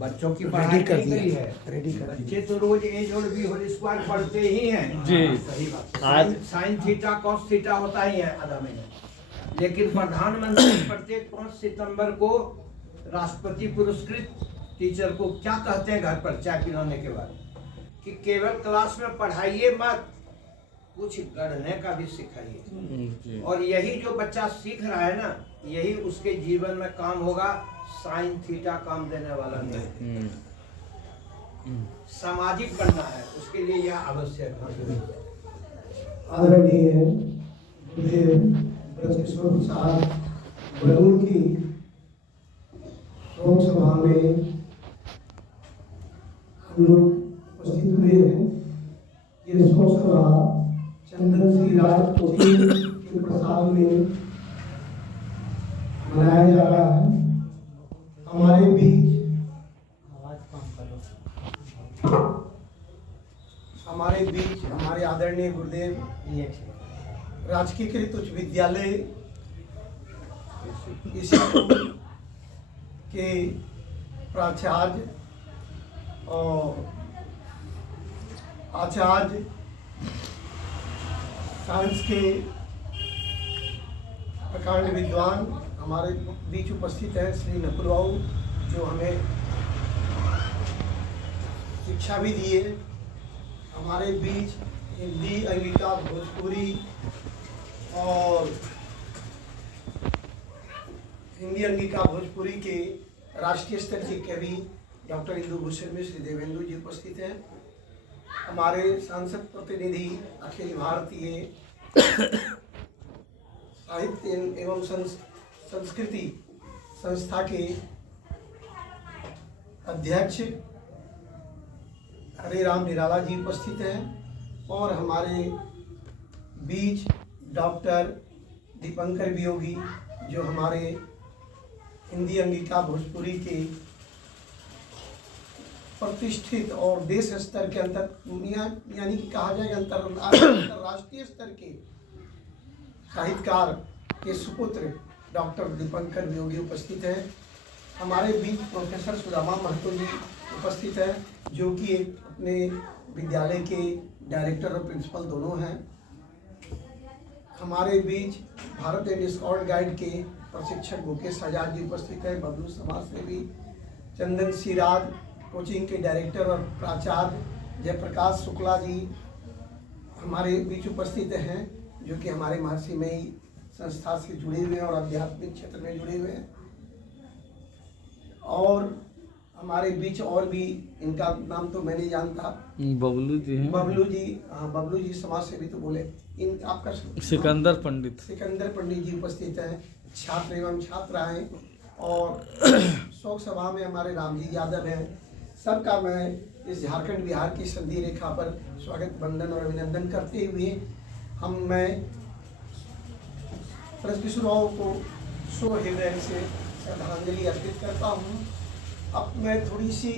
बच्चों की रेडी पढ़ाई कर नहीं दिया, गई है। रेडी कर बच्चे तो रोज एज और बी होल स्क्वायर पढ़ते ही हैं। जी सही बात। आज साइन थीटा कॉस थीटा होता ही है आधा महीने। लेकिन प्रधानमंत्री प्रत्येक 5 सितंबर को राष्ट्रपति पुरस्कृत टीचर को क्या कहते हैं घर पर चाय पिलाने के बाद कि केवल क्लास में पढ़ाइए मत, कुछ गढ़ने का भी सिखाइए। जी और यही जो बच्चा सीख रहा है ना, यही उसके जीवन में काम होगा। साइन थीटा काम देने वाला नहीं। सामाजिक बनना है, उसके लिए यह आवश्यक है। आदरणीय गुरुदेव ब्रजकिशोर प्रसाद बलून की शोक सभा में हम लोग उपस्थित हुए हैं। ये शोक सभा चंदन श्री राज कोचिंग के प्रसाद में मनाया जा रहा है। हमारे बीच हमारे आदरणीय गुरुदेव राजकीयकृत उच्च विद्यालय के प्राचार्य और आचार्य साइंस के प्रकांड विद्वान हमारे बीच उपस्थित हैं। श्री नकुल बाबू जो हमें शिक्षा भी दिए। हमारे बीच हिंदी, अंगिका, भोजपुरी और हिंदी, अंगिका, भोजपुरी के राष्ट्रीय स्तर के कवि डॉक्टर इंदु भूषण में श्री देवेंदु जी उपस्थित हैं। हमारे सांसद प्रतिनिधि अखिल भारतीय साहित्य एवं संस्कृति संस्था के अध्यक्ष हरे राम निराला जी उपस्थित हैं। और हमारे बीच डॉक्टर दीपंकर वियोगी जो हमारे हिंदी, अंगिका, भोजपुरी के प्रतिष्ठित और देश स्तर के यानी कि कहा जाए अंतरराष्ट्रीय स्तर के साहित्यकार के सुपुत्र डॉक्टर दीपंकर वियोगी उपस्थित हैं। हमारे बीच प्रोफेसर सुदामा महतो जी उपस्थित हैं जो कि अपने विद्यालय के डायरेक्टर और प्रिंसिपल दोनों हैं। हमारे बीच भारत एंड स्काउट गाइड के प्रशिक्षक मुकेश आजाद जी उपस्थित हैं। बबलू समाज सेवी चंदन सिराज कोचिंग के डायरेक्टर और प्राचार्य जयप्रकाश शुक्ला जी हमारे बीच उपस्थित हैं जो कि हमारे महर्षि में ही संस्था से जुड़े हुए हैं और आध्यात्मिक क्षेत्र में जुड़े हुए हैं। और हमारे बीच और भी, इनका नाम तो मैं नहीं जानता, बबलू जी हैं। बबलू जी, हाँ बबलू जी समाज सेवी तो बोले। इन आपका सिकंदर पंडित जी उपस्थित हैं, छात्र एवं छात्राएं। और शोक सभा में हमारे रामजी यादव हैं। सबका मैं इस झारखंड बिहार की संधि रेखा पर स्वागत, वंदन और अभिनंदन करते हुए मैं ब्रजकिशोर राव को सो हृदय से श्रद्धांजलि अर्पित करता हूँ। अब मैं थोड़ी सी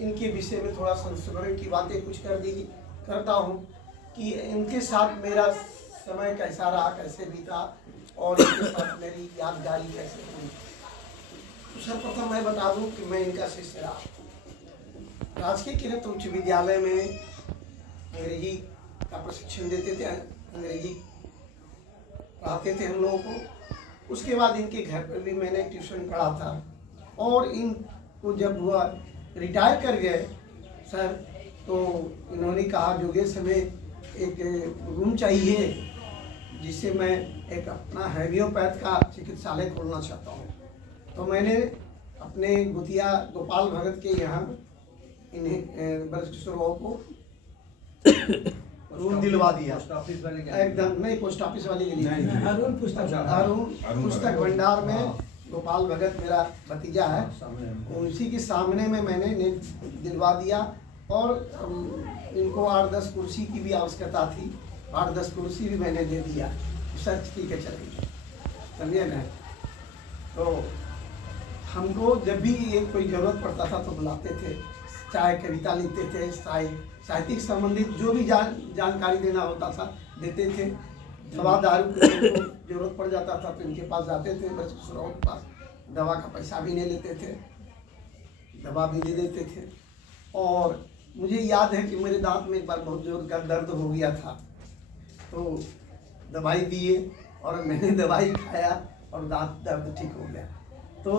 इनके विषय में थोड़ा संस्मरण की बातें कुछ करता हूँ कि इनके साथ मेरा समय कैसा रहा, कैसे बीता और इनके साथ मेरी यादगारी कैसे हुई। तो सर्वप्रथम मैं बता दूं कि मैं इनका शिष्य रहा। राजकीयकृत उच्च विद्यालय में अंग्रेजी का प्रशिक्षण देते थे, अंग्रेजी पढ़ाते थे हम लोगों को। उसके बाद इनके घर पर भी मैंने ट्यूशन पढ़ा था। और इनको जब हुआ रिटायर कर गए सर, तो इन्होंने कहा योगेश हमें एक रूम चाहिए जिससे मैं एक अपना होम्योपैथ का चिकित्सालय खोलना चाहता हूँ। तो मैंने अपने गुतिया गोपाल भगत के यहाँ इन्हें ब्रजकिशोर राव को रूम दिलवा दिया। एकदम नहीं, पोस्ट ऑफिस वाली गली, अरुण पुस्तक भंडार में गोपाल भगत मेरा भतीजा है, उसी के सामने में मैंने दिलवा दिया। और इनको 8-10 कुर्सी की भी आवश्यकता थी, 8-10 कुर्सी भी मैंने दे दिया। सर ठीक है चलिए, समझिए ना। तो हमको जब भी एक कोई ज़रूरत पड़ता था तो बुलाते थे, चाहे कविता लिखते थे, साहित्यिक संबंधित जो भी जानकारी देना होता था देते थे। दवा दारू को जरूरत पड़ जाता था तो इनके पास जाते थे, ब्रजकिशोर राव के पास दवा का पैसा भी नहीं लेते थे। दवा भी दे देते थे। और मुझे याद है कि मेरे दांत में एक बार बहुत जोर का दर्द हो गया था, तो दवाई दिए और मैंने दवाई खाया और दांत दर्द ठीक हो गया। तो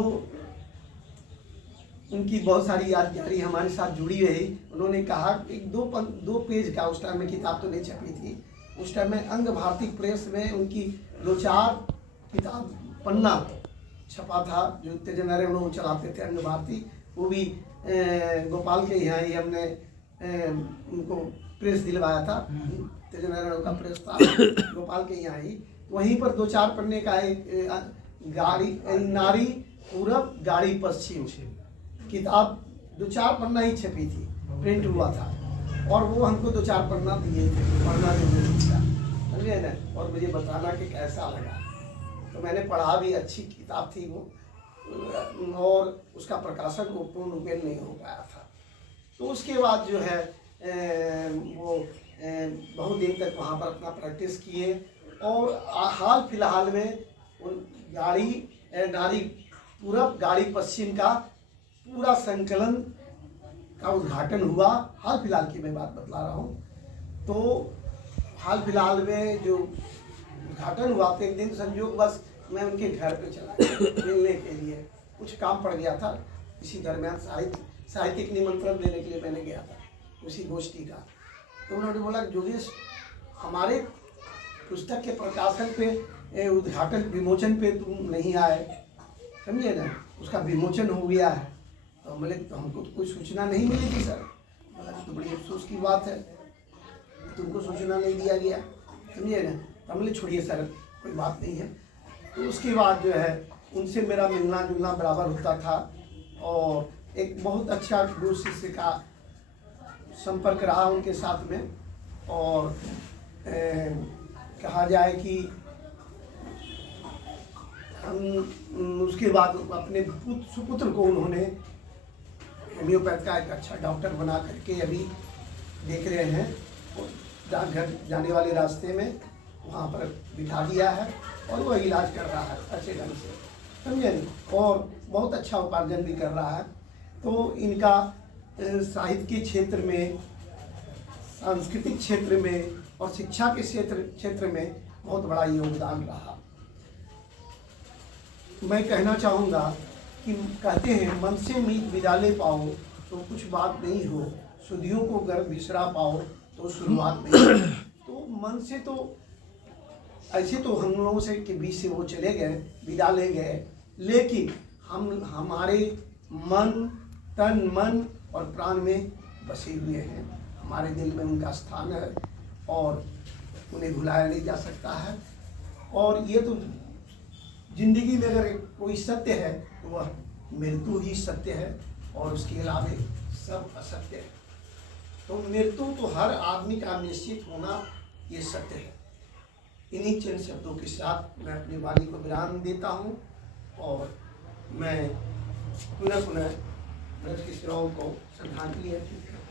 उनकी बहुत सारी यादगारी हमारे साथ जुड़ी रही। उन्होंने कहा कि 2 पेज का, उस टाइम में किताब तो नहीं छपी थी, उस टाइम में अंग भारती प्रेस में उनकी 2-4 किताब पन्ना छपा था, जो तेज नारायण वो चलाते थे अंग भारती। वो भी गोपाल के यहाँ ही हमने उनको प्रेस दिलवाया था, तेज नारायण का प्रेस था गोपाल के यहाँ ही। वहीं पर 2-4 पन्ने का एक गाड़ी नारी पूरब गाड़ी पश्चिम किताब 2-4 पन्ना ही छपी थी, प्रिंट हुआ था, और वो हमको 2-4 पन्ना दिए थे, पढ़ना जरूरी था, समझे ना। और मुझे बताना कि कैसा लगा। तो मैंने पढ़ा भी, अच्छी किताब थी वो, और उसका प्रकाशन वो पूर्ण रूप में नहीं हो पाया था। तो उसके बाद जो है वो बहुत दिन तक वहाँ पर अपना प्रैक्टिस किए। और हाल फिलहाल में उन नारी पूरब गाड़ी पश्चिम का पूरा संकलन का उद्घाटन हुआ। हाल फिलहाल की मैं बात बतला रहा हूँ। तो हाल फिलहाल में जो उद्घाटन हुआ तो एक दिन संयोग बस मैं उनके घर पे चला गया मिलने के लिए, कुछ काम पड़ गया था। इसी दरमियान साहित्यिक निमंत्रण देने के लिए मैंने गया था उसी गोष्ठी का। तो उन्होंने बोला जोगेश, हमारे पुस्तक के प्रकाशन पे, उद्घाटन विमोचन पे तुम नहीं आए, समझे ना, उसका विमोचन हो गया है। तो बोले तो हमको तो कोई सूचना नहीं मिली थी सर। बोला तो बड़ी अफसोस की बात है, तुमको सूचना नहीं दिया गया, समझे ना। तो बोले छोड़िए सर, कोई बात नहीं है। तो उसके बाद जो है उनसे मेरा मिलना जुलना बराबर होता था, और एक बहुत अच्छा गुरु शिष्य का संपर्क रहा उनके साथ में। और कहा जाए कि हम उसके बाद अपने सुपुत्र को उन्होंने होम्योपैथ का एक अच्छा डॉक्टर बना करके अभी देख रहे हैं, और डाकघर जाने वाले रास्ते में वहाँ पर बिठा दिया है, और वो इलाज कर रहा है अच्छे ढंग से, समझे नहीं, और बहुत अच्छा उपार्जन भी कर रहा है। तो इनका साहित्य के क्षेत्र में, सांस्कृतिक क्षेत्र में और शिक्षा के क्षेत्र में बहुत बड़ा योगदान रहा। मैं कहना चाहूँगा कि कहते हैं मन से मीत विद्यालय पाओ तो कुछ बात नहीं हो, सुधियों को गर्भ बिसरा पाओ तो शुरुआत नहीं हो। तो मन से तो ऐसे तो हम लोगों से के बीच से वो चले गए, विदा ले गए, लेकिन हमारे मन, तन, मन और प्राण में बसे हुए हैं। हमारे दिल में उनका स्थान है और उन्हें भुलाया नहीं जा सकता है। और ये तो जिंदगी में अगर कोई सत्य है तो वह मृत्यु ही सत्य है, और उसके अलावा सब असत्य है। तो मृत्यु तो हर आदमी का निश्चित होना ये सत्य है। इन्हीं चंद शब्दों के साथ मैं अपनी वाणी को विराम देता हूँ, और मैं पुनः ब्रज किशोरों को श्रद्धांजलि अर्पित करता हूँ।